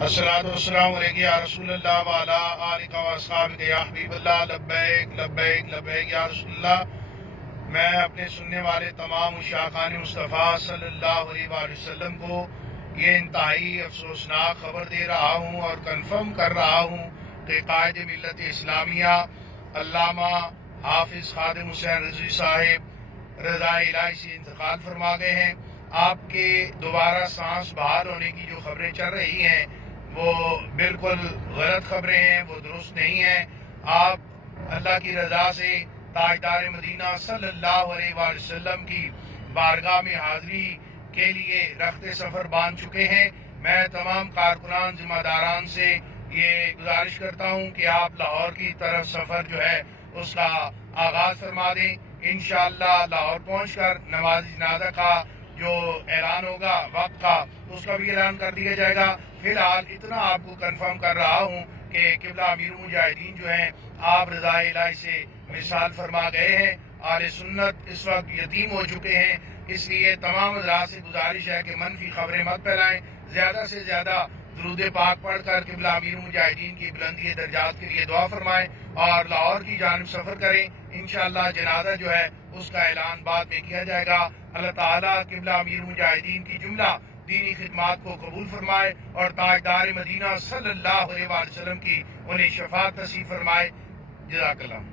الصلاۃ والسلام علیک یا رسول اللہ وعلی آلک و اصحابک یا حبیب اللہ، لبیک لبیک لبیک یا رسول اللہ۔ میں اپنے سننے والے تمام مشاقان مصطفیٰ صلی اللہ علیہ وآلہ وسلم کو یہ انتہائی افسوسناک خبر دے رہا ہوں اور کنفرم کر رہا ہوں کہ قائد ملت اسلامیہ علامہ حافظ خادم حسین رضوی صاحب رضا الہی سے انتقال فرما گئے ہیں۔ آپ کے دوبارہ سانس بحال ہونے کی جو خبریں چل رہی ہیں وہ بالکل غلط خبریں ہیں، وہ درست نہیں ہیں۔ آپ اللہ کی رضا سے تاجدار مدینہ صلی اللہ علیہ وآلہ وسلم کی بارگاہ میں حاضری کے لیے رخت سفر باندھ چکے ہیں۔ میں تمام کارکنان ذمہ داران سے یہ گزارش کرتا ہوں کہ آپ لاہور کی طرف سفر جو ہے اس کا آغاز فرما دیں۔ انشاءاللہ لاہور پہنچ کر نماز جنازہ کا جو اعلان ہوگا وقت کا، اس کا بھی اعلان کر دیا جائے گا۔ فی الحال اتنا آپ کو کنفرم کر رہا ہوں کہ قبلہ امیر المجاہدین جو ہیں آپ رضا الہی سے وصال فرما گئے ہیں۔ اہل سنت اس وقت یتیم ہو چکے ہیں، اس لیے تمام حضرات سے گزارش ہے کہ منفی خبریں مت پھیلائیں، زیادہ سے زیادہ درود پاک پڑھ کر قبلہ امیر المجاہدین کی بلندی درجات کے لیے دعا فرمائیں اور لاہور کی جانب سفر کریں۔ انشاءاللہ جنازہ جو ہے اس کا اعلان بعد میں کیا جائے گا۔ اللہ تعالیٰ قبلہ امیر المجاہدین کی جملہ دینی خدمات کو قبول فرمائے اور تاجدار مدینہ صلی اللہ علیہ وآلہ وسلم کی انہیں شفاعت نصیب فرمائے۔ جزاک اللہ۔